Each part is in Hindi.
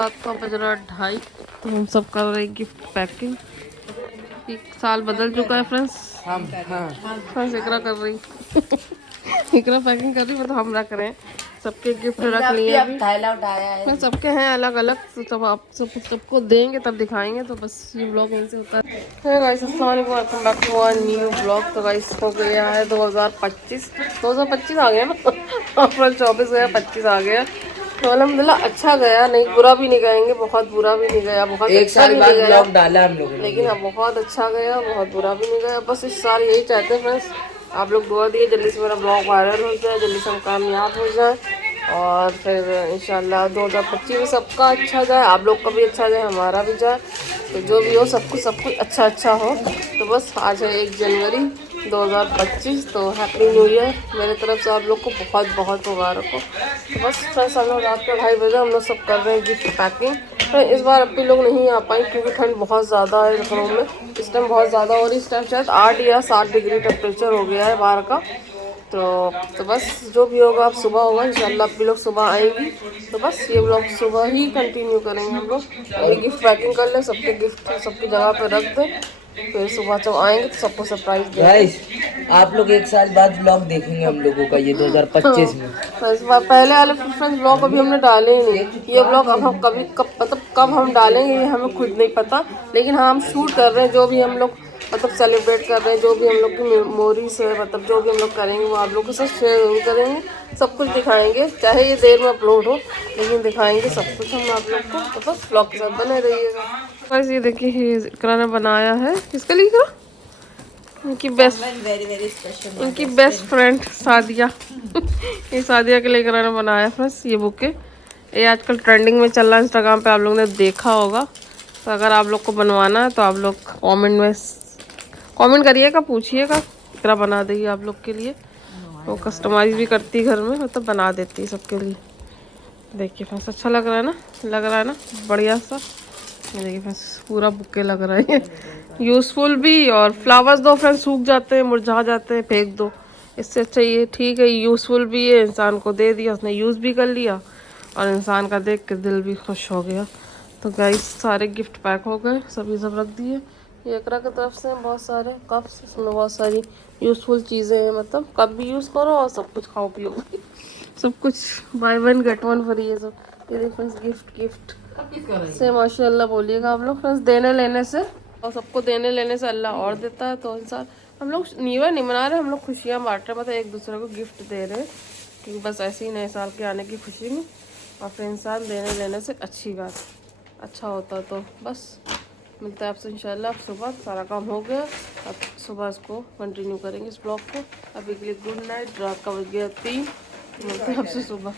रात का बज रहा 2:30। तो हम सब कर रहे हैं गिफ्ट पैकिंग। एक साल बदल चुका है फ्रेंड्स। फ्रेंड्स इकरा कर रही इकरा पैकिंग कर रही, मतलब हम रख रहे हैं। सबके गिफ्ट रख लिए अभी। मैं सबके हैं अलग अलग, तो जब आप सबको देंगे तब दिखाएंगे। तो बस ये ब्लॉग यहीं से होता है। गाइस अस्सलाम वालेकुम, welcome back to our new blog. तो गाइस हो गया है 2025 आ गया ना अप्रैल 24 गया, 25 आ गया। तो अल्हम्दुलिल्लाह अच्छा गया, नहीं बुरा भी नहीं कहेंगे, बहुत बुरा भी नहीं गया, बहुत एक अच्छा साल भी बाद नहीं ब्लॉग गया, डाला हम लोगों ने। लेकिन हाँ बहुत अच्छा गया, बहुत बुरा भी नहीं गया। बस इस साल यही चाहते हैं फ्रेंड्स, आप लोग दुआ दिए जल्दी से मेरा ब्लॉग वायरल हो जाए, जल्दी से हम कामयाब हो जाए, और फिर इंशाल्लाह 2025 में सबका अच्छा जाए, आप लोग का भी अच्छा जाए, हमारा भी जाए। तो जो भी हो सब कुछ अच्छा हो। तो बस आज है 1 जनवरी 2025। तो हैप्पी न्यू ईयर मेरे तरफ से आप लोग को बहुत बहुत मुबारक हो। तो बस फ्रेंड्स हम लोग रात को 2:30 बजे हम लोग सब कर रहे हैं गिफ्ट पैकिंग। तो इस बार अब भी लोग नहीं आ पाए क्योंकि ठंड बहुत ज़्यादा है लखनऊ में इस टाइम, बहुत ज़्यादा, और इस टाइम शायद 8 या 7 डिग्री टेम्परेचर हो गया है बाहर का। तो बस जो भी होगा अब सुबह होगा इंशाल्लाह, आप भी लोग सुबह आएंगी। तो बस ये ब्लॉग सुबह ही कंटिन्यू करेंगे हम लोग। अभी गिफ्ट पैकिंग कर लें, सबके गिफ्ट सबकी जगह पे रख दें, फिर सुबह जब आएंगे तो सबको सरप्राइज देंगे। गाइस आप लोग 1 साल बाद ब्लॉग देखेंगे हम लोगों का, ये 2025 में। तो इस बार पहले वाले फ्रेंड्स ब्लॉग अभी हमने डाले ही नहीं। ये ब्लॉग अब हम कब हम डालेंगे ये हमें खुद नहीं पता, लेकिन हाँ हम शूट कर रहे हैं। जो भी हम लोग मतलब सेलिब्रेट कर रहे हैं, जो भी हम लोग की मेमोरीज है, मतलब जो भी हम लोग करेंगे वो आप लोगों के साथ शेयर जरूर करेंगे, सब कुछ दिखाएंगे, चाहे ये देर में अपलोड हो, लेकिन दिखाएंगे सब कुछ हम आप लोग को। तो बस ब्लॉग के साथ बने रहिएगा। बस ये देखिए इकरा ने बनाया है, किसके लिए इकरा? इनकी बेस्ट फ्रेंड सादिया ये सादिया के लिए इकरा ने बनाया फ्रेंड्स ये बुके। ये आजकल ट्रेंडिंग में चल रहा है, इंस्टाग्राम पे आप लोगों ने देखा होगा। तो अगर आप लोग को बनवाना है तो आप लोग कमेंट करिएगा, पूछिएगा, इकरा बना देगी आप लोग के लिए। वो कस्टमाइज भी करती है घर में, मतलब बना देती है सबके लिए। देखिए फ्रेंड्स अच्छा लग रहा है ना, बढ़िया सा। ये देखिए फ्रेंड्स पूरा बुके लग रहा है यूज़फुल भी। और फ्लावर्स दो फ्रेंड्स सूख जाते हैं, मुरझा जाते हैं, फेंक दो। इससे अच्छा ये ठीक है, यूज़फुल भी है, इंसान को दे दिया, उसने यूज़ भी कर लिया, और इंसान का देख के दिल भी खुश हो गया। तो गाइस सारे गिफ्ट पैक हो गए, सभी सब रख दिए। ये एकरा की तरफ से बहुत सारे कप्स, इसमें बहुत सारी यूज़फुल चीज़ें हैं, मतलब कप भी यूज़ करो और सब कुछ खाओ पियो सब कुछ बाय 1 गेट 1 फ्री है सब। ये देखो फ्रेंड्स गिफ्ट से माशाल्लाह बोलिएगा आप लोग फ्रेंड्स। देने लेने से और सबको देने लेने से अल्लाह और देता है। तो इंसान, हम लोग न्यू ईयर नहीं मना रहे, हम लोग खुशियाँ बांट रहे हैं, मतलब एक दूसरे को गिफ्ट दे रहे हैं, क्योंकि बस ऐसे ही नए साल के आने की खुशी में। और फिर इंसान देने लेने से अच्छी बात, अच्छा होता है। तो बस मिलता है आपसे इंशाल्लाह। अब सुबह सारा काम हो गया, अब सुबह इसको कंटिन्यू करेंगे इस ब्लॉग को। अभी के लिए गुड नाइट, रात का बज गया 3। मिलते हैं आपसे सुबह।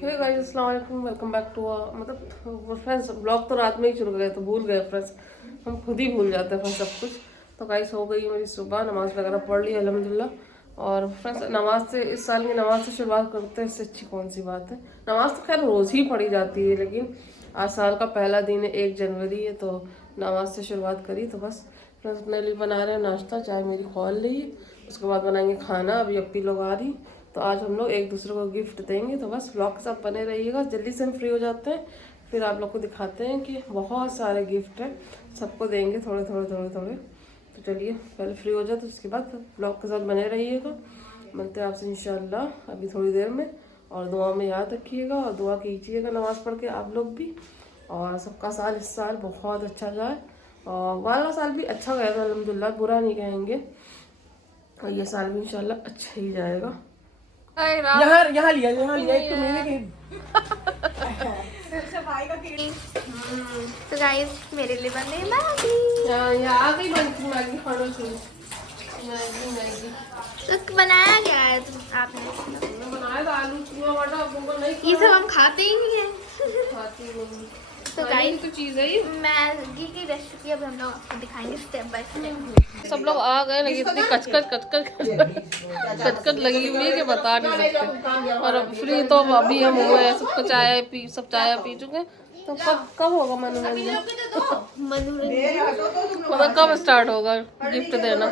हे गाइस अस्सलाम वालेकुम, वेलकम बैक टू मतलब फ्रेंड्स ब्लॉग तो रात में ही शुरू गए तो भूल गए फ्रेंड्स, हम खुद ही भूल जाते हैं सब कुछ। तो गाइस हो गई मेरी सुबह, नमाज़ वगैरह पढ़ ली अल्हम्दुलिल्लाह। और फ्रेंड्स नमाज से, इस साल की नमाज से शुरुआत करते हैं, इससे अच्छी कौन सी बात है। नमाज तो खैर रोज़ ही पढ़ी जाती है, लेकिन आज साल का पहला दिन है, 1 जनवरी है, तो नमाज से शुरुआत करी। तो बस फ्रेंड्स अपने लिए बना रहे हैं नाश्ता, चाय मेरी खोल ली है, उसके बाद बनाएंगे खाना। अभी अपनी लोग आ रही, तो आज हम लोग एक दूसरे को गिफ्ट देंगे। तो बस ब्लॉग के साथ बने रहिएगा, जल्दी से हम फ्री हो जाते हैं, फिर आप लोग को दिखाते हैं कि बहुत सारे गिफ्ट हैं, सबको देंगे थोड़े थोड़े। तो चलिए पहले फ्री हो जाए, तो उसके बाद ब्लॉग के साथ बने रहिएगा। मिलते हैं आपसे इंशाल्लाह अभी थोड़ी देर में। और दुआ में याद रखिएगा और दुआ कीजिएगा नमाज़ पढ़ के आप लोग भी। और सबका साल इस साल बहुत अच्छा जाए, और वाला साल भी अच्छा गया था अल्हम्दुलिल्लाह, बुरा नहीं कहेंगे, और ये साल भी इंशाल्लाह अच्छा ही जाएगा। यहाँ लिया एक तो मेरे तो गाइस मेरे लिए बने आ गई बनती मैगी खाना शुरू। मैगी तो बनाया क्या है आपने? बनाया था आलू चूरमा वाला, आपको नहीं ये सब हम खाते ही नहीं है। खाती नहीं। तो गाइस तो चीज़ है ये, मैगी की रेसिपी अब हम लोग आपको दिखाएंगे स्टेप बाय स्टेप। सब लोग आ गए, लेकिन इतनी कचकच लगी हुई है कि बता नहीं सकते। और अब फ्री तो अभी हम हुए हैं, सबको चाय पी चुके हैं, तो कब होगा मनोरंजन? मनोरंजन मतलब कब स्टार्ट होगा गिफ्ट देना?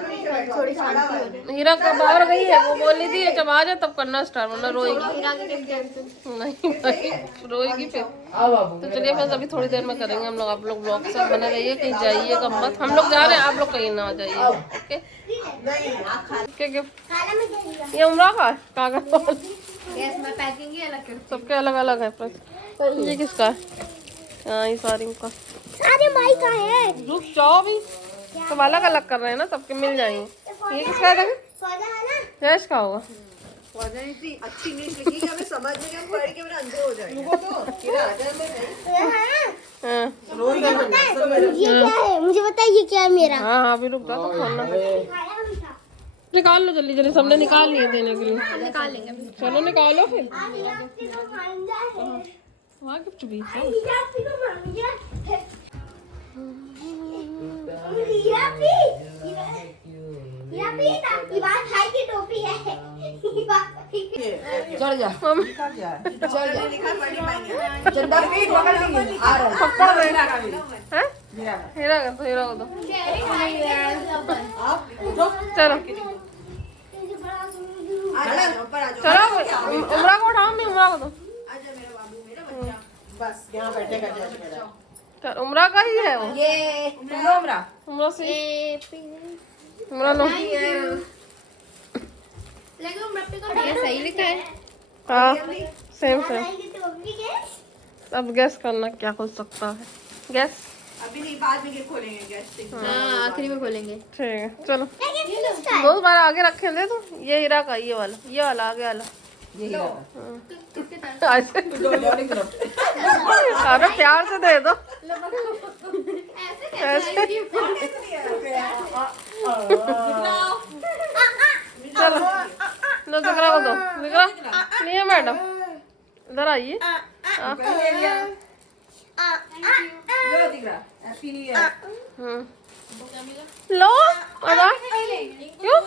थोड़ी शांति हो हीरा कब बाहर गई है, वो बोल रही थी जब आ जाए तब करना स्टार्ट, वरना रोएगी। हीरा के गिफ्ट कैंसिल। नहीं भाई, रोएगी फिर। आओ बाबू। तो चलिए बस अभी थोड़ी देर में करेंगे हम लोग। आप लोग ब्लॉग से बने रहिए, कहीं जाइएगा मत। हम लोग जा रहे हैं, आप लोग कहीं ना जाइए। ओके, क्या गिफ्ट? ये उमरा का है, कागज वाला। यस, मैं पैकिंग ही अलग कर। सबके अलग अलग है प्राइस। ये किसका है? हाँ, ये सारिंग का। अरे माई का है। रुक जाओ भी, सब अलग अलग कर रहे हैं ना, सबके मिल जाएंगे। ये किसका है? यश का होगा। अच्छी इंग्लिश लिखी हमें समझ में हम पढ़ के मेरा अंधे हो जाएंगे। हाँ ये क्या है मुझे बताइए, क्या है मेरा? हाँ हाँ, अभी रुक जाओ तो खोलना। निकाल लो जल्दी जल्दी, सबने निकाल लिए देने के लिए। निकाल लेंगे। चलो निकालो फिर। वहाँ गिफ्ट भी है। चढ़ जा। मम्मी पक्का है? हीरा का तो हीरा को दो। चलो चलो, उमरा को उठाओ, नहीं उमरा को दो। बस यहाँ बैठेगा। चल, उमरा का ही है वो। ये उमरा से उमरा नो। ये सही लिखा है। हाँ, सेम सेम। अब गैस करना क्या हो सकता है। गैस अभी नहीं, बाद में खोलेंगे गैस। हाँ, आखिरी में खोलेंगे। ठीक है, चलो। बहुत बार आगे रखे थे तो। ये हीरा का, ये वाला आगे वाला। ऐसे अरे प्यार से दे दो ऐसे। चलो लो, जिगरा को दो। जिगरा नहीं है मैडम, इधर आइए। लो अदा क्यों?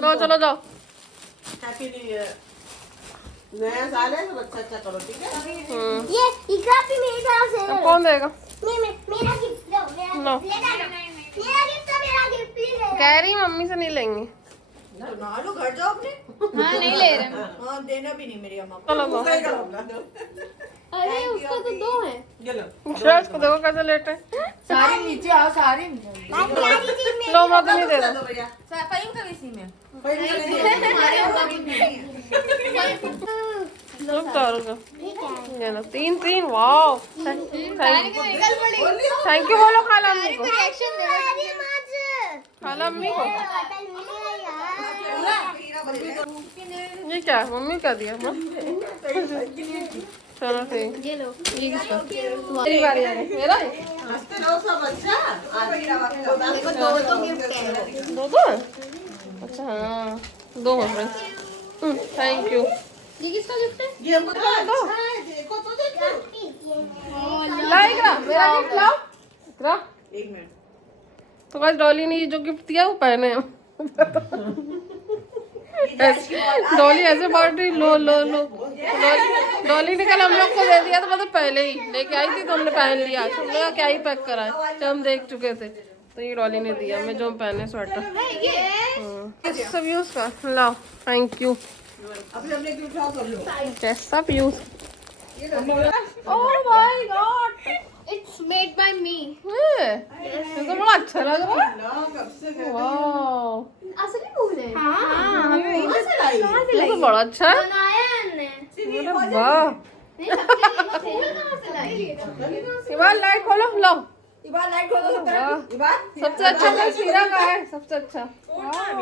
लो चलो जाओ। Happy new year. नया साल है तो अच्छा करो, ठीक है? ये इकरा भी मेरी तरफ से। अब कौन देगा? मेरा गिफ्ट दो। लो। मेरा गिफ्ट प्लीज। कह रही मम्मी से नहीं लेंगे। तो नालू घर जाओ अपने। हाँ, नहीं ले रहे। हाँ, देना भी नहीं मेरी अम्मा चलो दो। अरे उसका तो दो है। सूरज को देखो कैसे लेटे। सारी नीचे आओ, सारी लो मत नहीं दे दो। रुक जाओ रुक जाओ। ये लो, तीन वाओ। थैंक यू बोलो खाला अम्मी को। खाला अम्मी को। ये क्या मम्मी क्या दिया? चलो ठीक। ये लो। ये किसका? मेरी बारी आ गई। मेरा है? दो गिफ्ट है। दो है? अच्छा हाँ, दो है फ्रेंड्स। Thank you. ये किसका गिफ्ट है? ये हमको दो। देखो तो देखो। ला इकरा, मेरा गिफ्ट लाओ। इकरा, एक मिनट। तो गाइस डॉली ने ये जो गिफ्ट दिया वो पहने हैं। डॉली ऐसे बांट रही। लो लो लो। डॉली ने कल हम लोग को दे दिया, तो मतलब पहले ही लेके आई थी तो हमने पहन लिया। हम लोग क्या ही पैक करा है, जब हम देख चुके थे तो ये डॉली ने दिया। मैं जो हम पहने स्वेटर सब यूज कर लाओ। Thank you. अभी हमने एक उठाओ कर लो। सब use. Oh my God, It's made by me. ये तो बड़ा अच्छा लग रहा है। ना कब से वाओ, असली फूल है। हाँ, हमें यहीं से लाई है। ये तो बड़ा अच्छा है। बनाया है हमने। अरे वाह, नहीं, सबके लिए कहाँ से लाई? इबार लाइट खोलो। लो इबार लाइट खोलो सब वाह, तरफ। इबार सबसे अच्छा तो हीरा का है, सबसे अच्छा। वाह,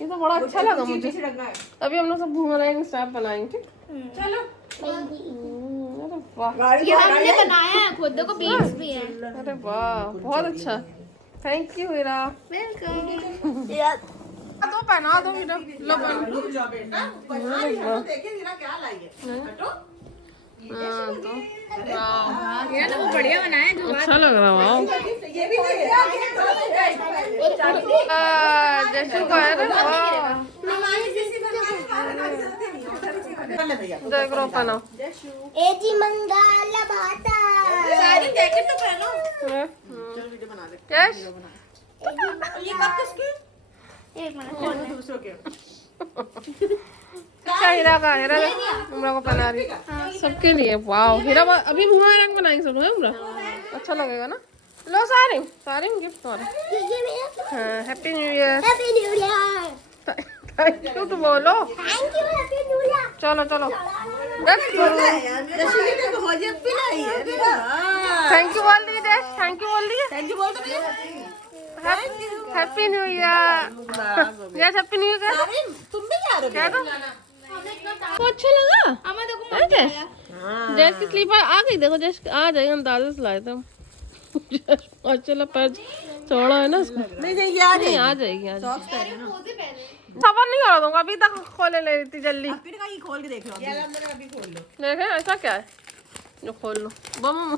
ये तो बड़ा अच्छा लगा मुझे। रखना है। अभी हम लोग सब बूमरैंग स्नैप बनाएंगे। ठीक, चलो अरे वाह, गाड़ी ये हमने बनाया है खुद। देखो बीट्स भी है। अरे वाह, बहुत अच्छा। Thank you Heera. वेलकम। दो पहना दो हीरा। लो पहना। रुक जाओ बेटा। पहचान देखे जरा क्या लाई है। हटो। हाँ, तो वाह, ये तो बढ़िया बनाया है जो। अच्छा लग रहा है। ये भी दे जैसे का है ना। वाह, भैया को देख रो पहनो। एजी मंगल भाता सारी जैकेट तो पहनो। हैं? चलो वीडियो बना दे। कैश ये कब किसकी? एक मिनट दूसरों के। हीरा का हीरा उमरा को पहना रही सबके लिए। वाओ हीरा अभी बुमरांग बनाएंगे सब लोग उमरा। अच्छा लगेगा ना। लो सारिम सारिम गिफ्ट तुम्हारा। ये मेरा हाँ happy new year. Happy new year thank you तो बोलो। Thank you happy new year चलो चलो थैंक यू बोल दी डैश। थैंक यू बोल दिए। थैंक यू बोल दो भैया। Happy new year. Yes happy new year. तुम भी जा रहे हो? क्या तो वो अच्छा लगा। है जैश जैश की स्लीपर आ गई। देखो जैश आ जाएगी। अंदाजे से लाए थे हम। जैश माशाल्लाह पैर चौड़ा है ना उसका। नहीं नहीं यार नहीं आ जाएगी आज। सफर नहीं करा दूंगा अभी तक खोले ले रही थी जल्दी। फिर का ये खोल के देख लो। यार मैंने अभी खोल लो। देखे ऐसा क्या है जो खोल लो। बम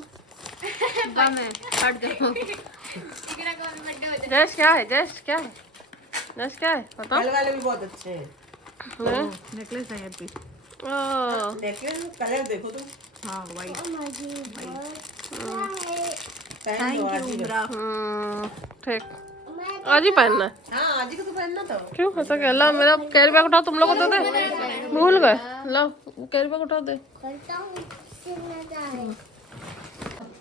बम है हट जाओ। जैश क्या है जैश क्या है जैश क्या है बताओ। कल वाले भी बहुत अच्छे हैं। हैं? नेकलेस है यार। ओह, नेकलेस कलर देखो तुम। हाँ वाइट। थैंक यू ठीक आज ही पहनना है। हाँ आज ही को तो पहनना था। क्यों ऐसा क्या। ला मेरा कैरी बैग उठाओ तुम लोग को तो दे। भूल गए। ला कैरी बैग उठाओ दे। करता हूँ सिग्नेचर है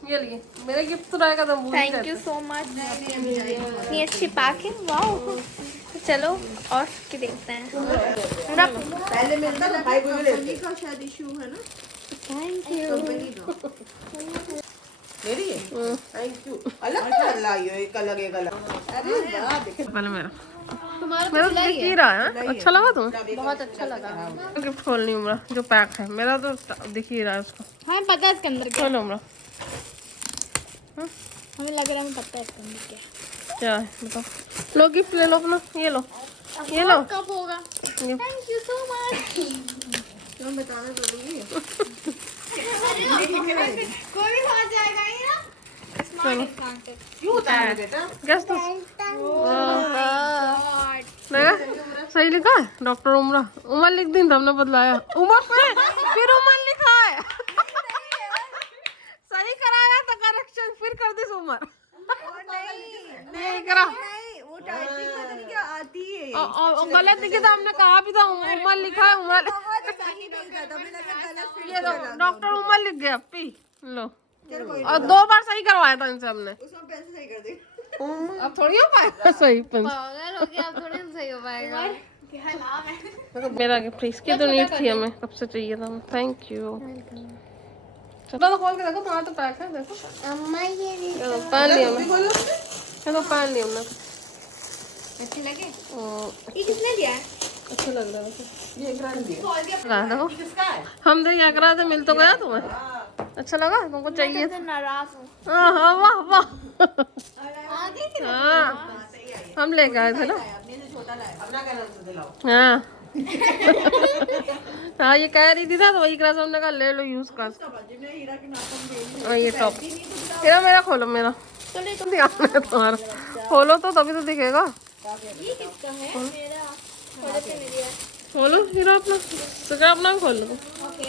ये लिए मेरा गिफ्ट तो रहेगा तुम भूल थैंक यू सो मच इतनी अच्छी पैकिंग वाओ चलो और क्या देखते हैं पहले मिलता ना भाई को लेते का शायद इशू है ना। थैंक यू मेरी है। Thank you. अलग कलर लाई हो एक अलग एक अलग। अरे वाह देखे पहले मेरा मेरा तो दिख ही रहा है। अच्छा लगा तुम्हें। बहुत अच्छा लगा गिफ्ट खोलनी उमरा जो पैक है मेरा तो दिख ही रहा है उसको। हमें पता है इसके अंदर क्या खोलो उमरा हमें लग रहा है हमें पता है इसके अंदर क्या क्या है बताओ। लो गिफ्ट ले लो अपना ये लो ये लो। कब होगा ये। थैंक यू सो मच तुम बताना जरूरी है। कोई भी समझ जाएगा ये ना क्यों उतारा बेटा? गैस तो देखा सही लिखा है डॉक्टर उमरा। उमर लिख दी हमने बदलाया उमर फिर उमर लिखा है। सही कराया तो करेक्शन फिर कर दी उमर। नहीं करा वो टाइपिंग पता नहीं क्या आती है। और गलत लिखे तो हमने कहा भी था उमर लिखा है उमर। ये डॉक्टर उमर लिख गया पी लो। और 2 बार सही करवाया था इनसे हमने। उसमें पैसे सही कर दे। अब थोड़ी हो पाएगा सही पंच। पागल हो गया अब थोड़ी सही हो पाएगा क्या नाम है मेरा गिफ्ट इसकी तो नीड थी हमें कब से चाहिए था। Thank you. चलो तो खोल के देखो तुम्हारा तो पैक है देखो। अम्मा ये पहन लिया मैं तो पहन लिया हमने। अच्छे लगे ओ, ये किसने दिया है अच्छा लग रहा है वैसे। ये एक रात दिया। देखो किसका है? हम देख क्या करा थे मिल तो गया तुम्हें। अच्छा लगा तुमको चाहिए था। नाराज हूँ हाँ हाँ वाह वाह आगे हाँ हम लेके आए थे ना। अपने से छोटा लाया। अपना क्या नाम से दिलाओ। हाँ हाँ ये कह रही थी ना तो वही करा हमने कहा ले लो यूज कर। जिन्हें हीरा के नाम दे। और ये टॉप मेरा मेरा खोलो मेरा ध्यान है तुम्हारा। खोलो तो तभी तो दिखेगा। ये किसका है मेरा वाले पे मेरी है खोलो हीरा अपना सका अपना भी खोल लो। ओके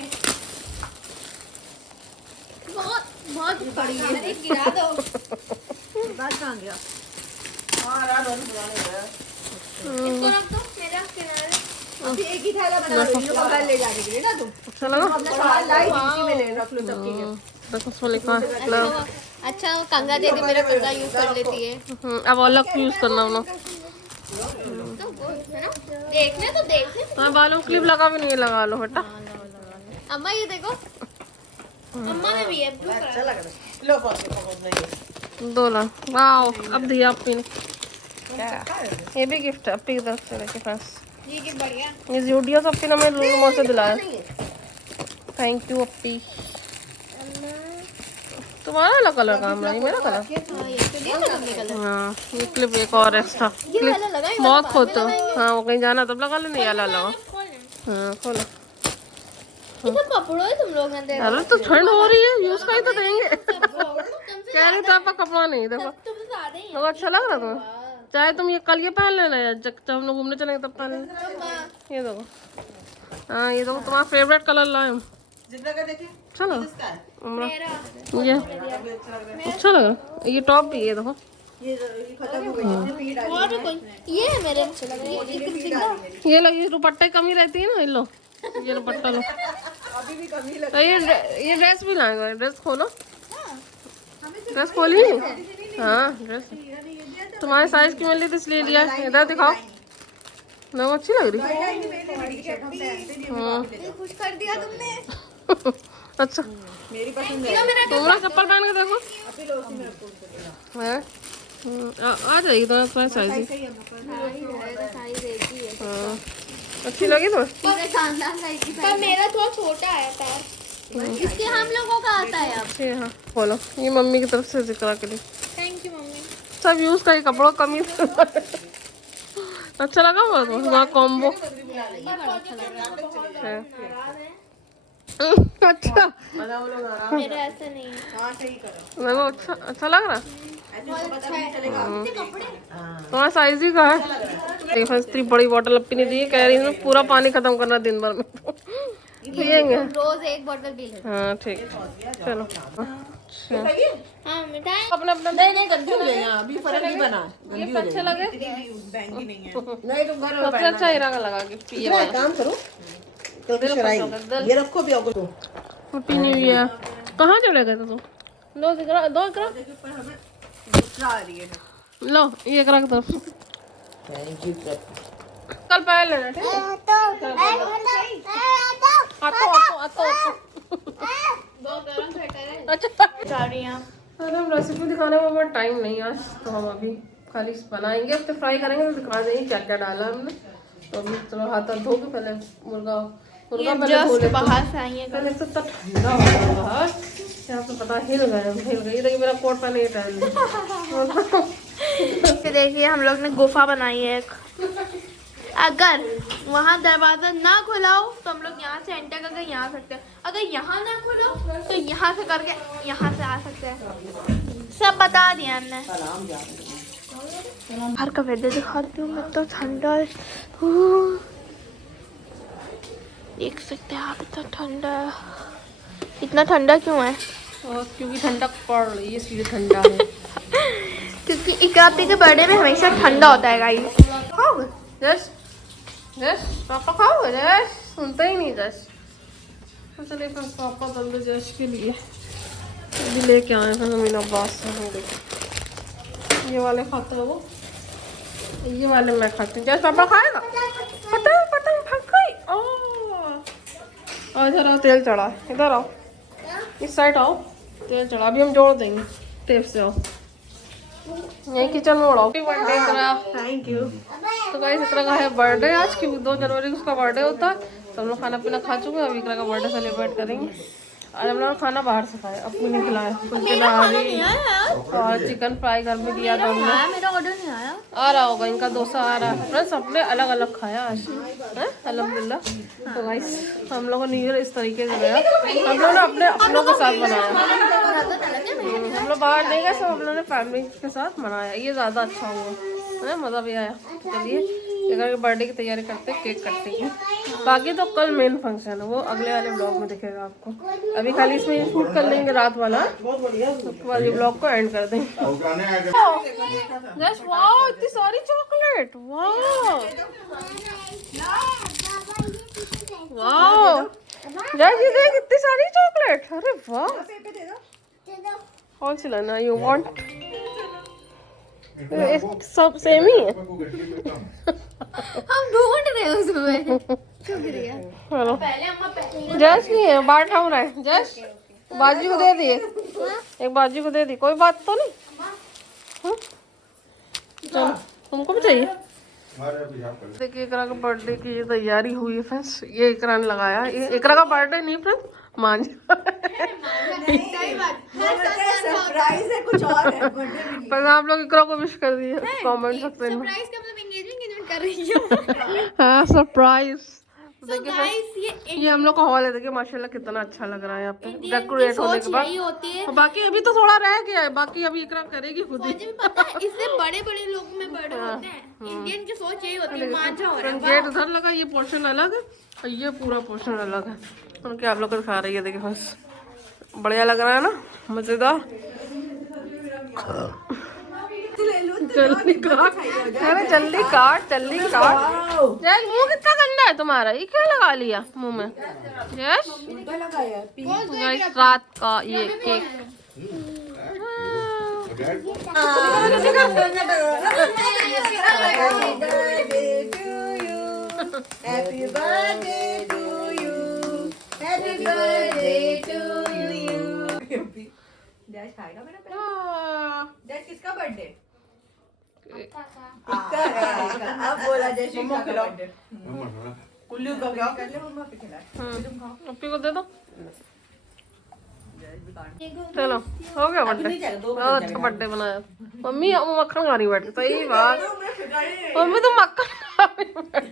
बहुत बहुत बड़ी है एक गिरा दो बात कहाँ गया? हाँ रात वाली पुराने गया। इसको रख दो मेरा किनारे अभी एक ही थैला बना लो इन लोगों को घर ले जाने के लिए ना तुम। अच्छा लगा अपना सामान लाई इसी में ले रख लो सबके लिए। देखो उसमें लिखा है love। अच्छा वो कंगा दे दे मेरा कंगा यूज कर लेती है अब अलग यूज करना होना। तो वो है ना देखने तो देखने हाँ बालों में क्लिप लगा भी नहीं है लगा लो बेटा। अम्मा ये देखो अम्मा में भी है ब्लू अच्छा कलर लग रहा है। लो पास नहीं 2 लाख वाओ अब दिया अपनी ने। ये भी गिफ्ट है अपनी की तरफ से लेके पास। ये की बढ़िया ये जूडियो सब ने हमें लूलू से दिलाया। थैंक यू अपी। तुम्हारा अलग कलर का है मेरा कलर। हाँ ये तो दिया ना तुमने कलर हाँ ये क्लिप एक और एक्स्ट्रा ये वाला लगा ये बहुत खोते हो। हाँ वो कहीं जाना तब लगा लेने वाला लगा। खोल ले हाँ खोलो। ये सब कपड़ों है तुम लोग ने दे अरे तो ठंड हो रही है यूज का ही तो देंगे। तुमसे कह रही तो आपका कपड़ा नहीं देखो तुमसे ज्यादा ही देखो अच्छा लग रहा तुम्हें। चाहे तुम ये कल ये पहन लेना यार, जब हम लोग घूमने चलेंगे तब पहन लेना। ये देखो, हाँ ये देखो तुम्हारा फेवरेट कलर लाए हम। जितना का देखिए अच्छा लगा इसका है। ये अच्छा लगा। ये टॉप भी ये देखो, ये खत्म हो गई है पीठ आ और कोई ये है मेरे अच्छे लग रहे हैं। ये लगी दुपट्टे कमी रहती है ना, लो ये दुपट्टा लो। अभी भी कमी लग ये ड्रेस भी लाएंगे, ड्रेस खोलो, ड्रेस खोली नहीं? हाँ ड्रेस तुम्हारे साइज की मिल रही थी इसलिए लिया। इधर दिखाओ ना, वो अच्छी लग रही है। हाँ खुश कर दिया तुमने। अच्छा मेरी पसंद है। तुम्हारा चप्पल पहन के देखो अभी लो उसी में आपको है। आ जाएगी तुम्हारे साइज ही। सही है। हाँ अच्छी लगी तो। पर मेरा थोड़ा छोटा है पैर, इसके हम लोगों का आता है अब। अच्छी है, हाँ बोलो। ये मम्मी की तरफ से जिक्र के लिए थैंक यू मम्मी। सब यूज का, कपड़ों कमी। अच्छा लगा हुआ तो वहाँ कॉम्बो। अच्छा बनाओ लोग आराम। मेरे ऐसे नहीं है। हाँ सही करो। देखो अच्छा अच्छा लग रहा है। ऐसे तो पता नहीं चलेगा। तुम्हारा साइज ही का है। देखो इतनी बड़ी बोतल अपनी ने दी है, कह रही है पूरा पानी खत्म करना दिन भर में। पियेंगे। रोज एक बोतल पी लेते। हाँ ठीक है चलो। अच्छा हाँ मिठाई अपने अपने नहीं गंदी हो जाएगा, अभी फर्क नहीं बना। ये अच्छे लगे। बैंगी नहीं है। नहीं तुम घर सबसे अच्छा हीरा का लगा के पिए वाला। काम करो। दिल खुश हो गया, दिल। ये रखो भी होगा तो। Happy new year. कहाँ चले गए थे तुम? लो दिखरा, दो दिखरा। दूसरा आ रही है। लो ये करा की तरफ। Thank you. कल पहन लेना ठीक है। आतो अच्छा जा रही हैं। अरे हम रेसिपी दिखाने में बहुत टाइम नहीं आज, तो हम अभी खाली बनाएंगे, तो फ्राई करेंगे तो दिखा देंगे क्या क्या डाला हमने। तो अभी चलो हाथ धो के पहले मुर्गा पहले धो लेते हैं। बाहर से आई है। पहले तो इतना ठंडा हो रहा है बाहर, यहाँ पे पता हिल गई। देखिए मेरा कोट पहने ये टाइम। फिर देखिए हम लोग ने गुफा बनाई है एक। अगर वहाँ दरवाजा ना खुला हो तो हम लोग यहाँ से एंटर करके यहाँ आ सकते हैं। अगर यहाँ ना खुलो तो यहाँ से करके यहाँ से आ सकते हैं। सब बता दिया हमने। बाहर का वेदर दिखाती हूँ मैं, तो ठंडा है। देख सकते हैं आप, इतना ठंडा है। इतना ठंडा क्यों है? और क्योंकि ठंडक पड़ रही है इसलिए ठंडा है। क्योंकि इकराती के बर्थडे में हमेशा ठंडा होता है गाइस। खाओगे? जस जस पापा खाओगे? जस सुनता ही नहीं जस। चलिए फिर पापा तल दो जश के लिए। अभी लेके आए हैं हम इन अब्बास से। हम देखो ये वाले खाते हो, वो ये वाले मैं खाती हूँ। जस पापा खाएगा? पतंग पतंग फंस गई। और इधर आओ, तेल चढ़ा है। इधर आओ, इस साइड आओ, तेल चढ़ा। अभी हम जोड़ देंगे टेप से। आओ यही किचन में उड़ाओ। बर्थडे करा। Thank you. तो गाइस इकरा का है बर्थडे आज, क्योंकि 2 जनवरी को उसका बर्थडे होता है। तो हम लोग खाना पीना खा चुके हैं, अभी इकरा का बर्थडे सेलिब्रेट करेंगे। आज हम लोग खाना बाहर से खाया, अपने ने खिलाया। कुलचे नहारी और चिकन फ्राई घर में किया था हमने। मेरा ऑर्डर नहीं आया। आ रहा होगा, इनका डोसा आ रहा है। फ्रेंड्स सबने अलग अलग खाया आज है, अल्हम्दुलिल्लाह। तो गाइस हम लोगों ने न्यू ईयर इस तरीके से गया। हम लोगों ने अपने अपनों के साथ बनाया। हम लोग बाहर नहीं गए, सब हम लोगों ने फैमिली के साथ मनाया। ये ज़्यादा अच्छा हुआ है, मज़ा भी आया। चलिए अगर बर्थडे की तैयारी करते, केक कटते हैं। बाकी तो कल मेन फंक्शन है, वो अगले वाले ब्लॉग में दिखेगा आपको। अभी खाली इसमें शूट कर लेंगे रात वाला, उसके बाद ये ब्लॉग को एंड कर देंगे। जस्ट वाओ, इतनी सारी चॉकलेट। वाओ वाओ जस्ट ये देख, इतनी सारी चॉकलेट। अरे वाह, कौन सी लेना यू वांट? सब सेम ही है। हम ढूंढ रहे हैं उसमें। शुक्रिया। हेलो पहले अम्मा जस्ट नहीं है, बाट हम रहे। जस्ट बाजी को दे दिए, एक बाजी को दे दी, कोई बात तो नहीं। चलो तुमको भी चाहिए। देखिए इकरा का बर्थडे की ये तैयारी हुई है फ्रेंड्स। ये इकरा ने लगाया। ये इकरा का बर्थडे नहीं फ्रेंड्स, मांझ। सरप्राइज है, कुछ और है। पर आप लोग इकरा को विश कर दिए कमेंट सेक्शन में। सरप्राइज का मतलब एंगेजमेंट कर रही हूँ। हाँ सरप्राइज देखिए गाइस ये हम लोग का हॉल है, देखिए माशाल्लाह कितना अच्छा लग रहा है यहाँ पे डेकोरेट होने के बाद। यही होती है। और बाकी अभी तो थोड़ा रह गया है, बाकी अभी इकराम करेगी खुद ही। मुझे भी पता है, इससे बड़े बड़े लोग में बड़े होते हैं। इंडियन की सोच यही होती है, मांझा हो रहा है। गेट उधर लगा, ये पोर्शन अलग है और ये पूरा पोर्शन अलग है। उनके आप लोग को दिखा रही है, देखिए बस बढ़िया लग रहा है ना, मजेदार। जल्दी काट, अरे जल्दी काट, जल्दी काट। जय मुंह कितना गंदा है तुम्हारा, ये क्या लगा लिया मुंह में? यश गाइस रात का ये cake Happy birthday to you. Happy birthday to you. Dash खाएगा मेरा पहले। डैश किसका बर्थडे? अब बोला जैसे मम्मा खिलाओ। कुल्लू का क्या कर ले, मम्मा पे खिला। अपनी को दे दो। चलो हो गया बर्थडे, बहुत अच्छा बर्थडे बनाया। मम्मी वो मक्खन खा रही बैठ, सही बात। मम्मी तुम मक्खन खा रही बैठ।